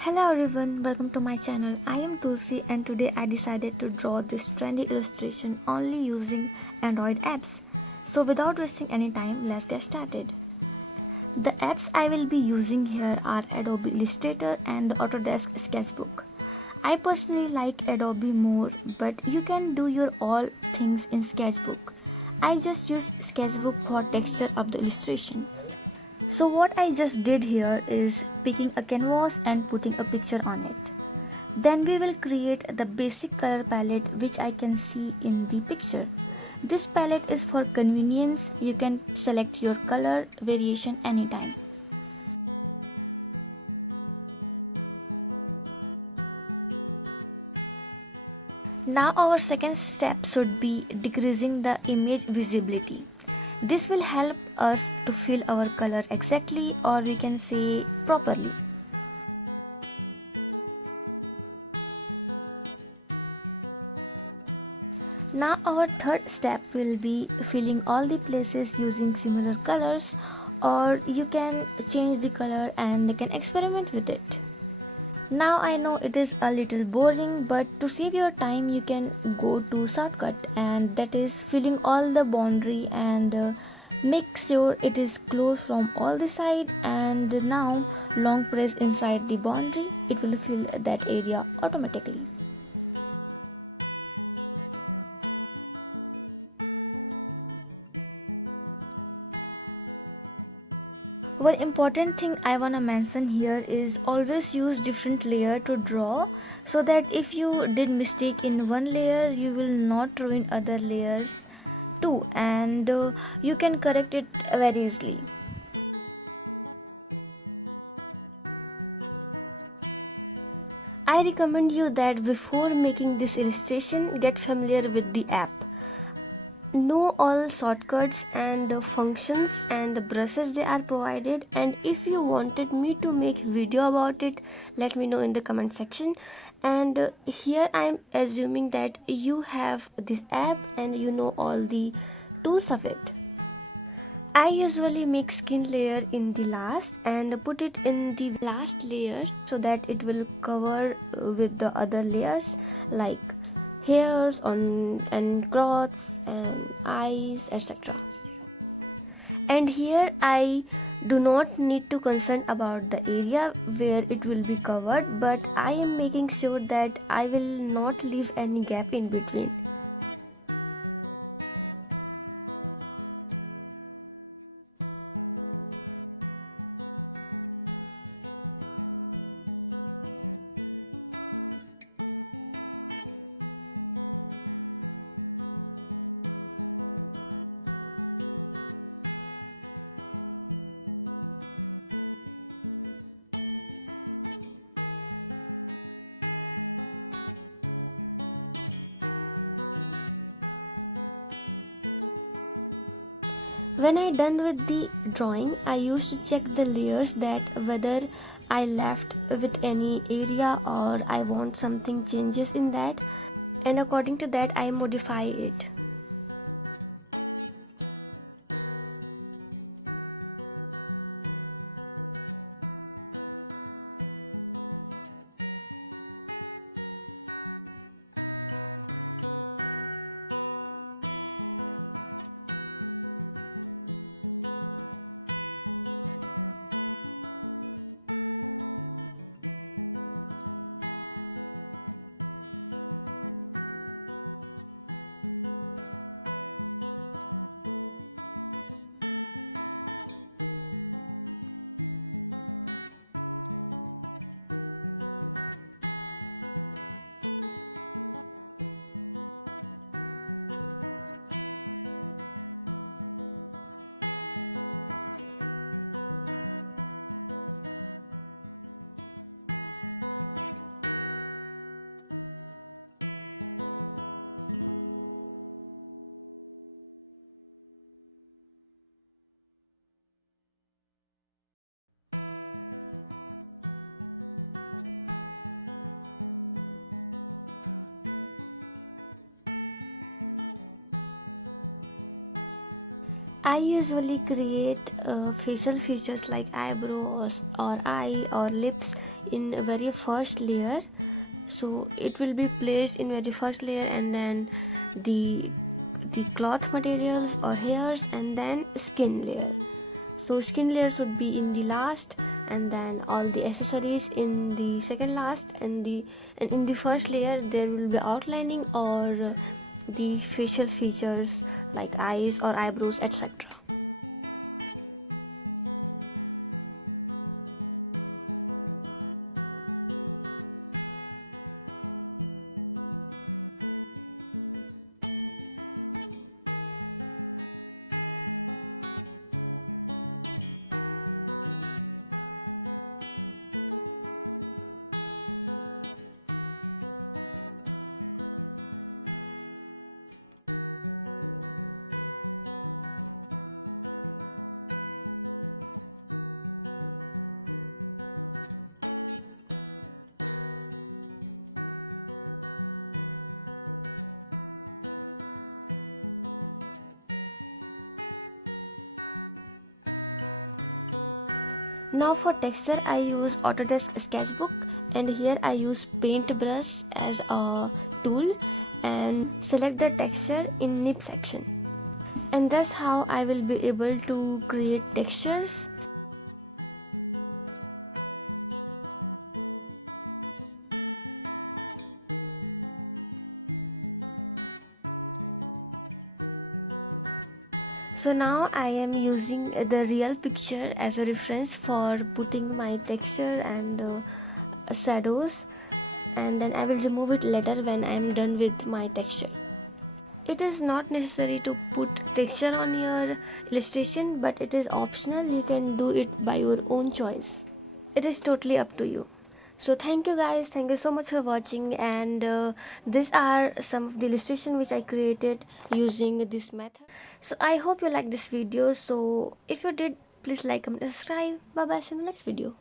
Hello everyone, welcome to my channel. I am Tulsi and today I decided to draw this trendy illustration only using Android apps. So without wasting any time, let's get started. The apps I will be using here are Adobe Illustrator and Autodesk Sketchbook. I personally like Adobe more, but you can do your all things in Sketchbook. I just use Sketchbook for texture of the illustration. So what I just did here is picking a canvas and putting a picture on it. Then we will create the basic color palette which I can see in the picture. This palette is for convenience, you can select your color variation anytime. Now our second step should be decreasing the image visibility. This will help us to fill our color exactly, or we can say properly. Now our third step will be filling all the places using similar colors, or you can change the color and you can experiment with it. Now I know it is a little boring, but to save your time you can go to shortcut, and that is filling all the boundary and make sure it is closed from all the side, and now long press inside the boundary, it will fill that area automatically. One important thing I wanna mention here is always use different layer to draw, so that if you did mistake in one layer you will not ruin other layers too, and you can correct it very easily. I recommend you that before making this illustration, get familiar with the app. Know all shortcuts and functions and brushes they are provided, and if you wanted me to make video about it, let me know in the comment section. And here I am assuming that you have this app and you know all the tools of it. I usually make skin layer in the last and put it in the last layer so that it will cover with the other layers like hairs on and cloths and eyes, etc. And here I do not need to concern about the area where it will be covered, but I am making sure that I will not leave any gap in between. When I done with the drawing, I used to check the layers that whether I left with any area or I want something changes in that, and according to that I modify it. I usually create facial features like eyebrows or eye or lips in very first layer. So it will be placed in very first layer, and then the cloth materials or hairs, and then skin layer. So skin layer should be in the last, and then all the accessories in the second last, and in the first layer there will be outlining or the facial features like eyes or eyebrows, etc. Now for texture I use Autodesk Sketchbook, and here I use paintbrush as a tool and select the texture in nib section. And that's how I will be able to create textures. So now I am using the real picture as a reference for putting my texture and shadows, and then I will remove it later when I am done with my texture. It is not necessary to put texture on your illustration, but it is optional. You can do it by your own choice. It is totally up to you. So thank you guys, thank you so much for watching, and these are some of the illustration which I created using this method. So I hope you like this video. So if you did, please like, comment, subscribe. Bye bye, see you in the next video.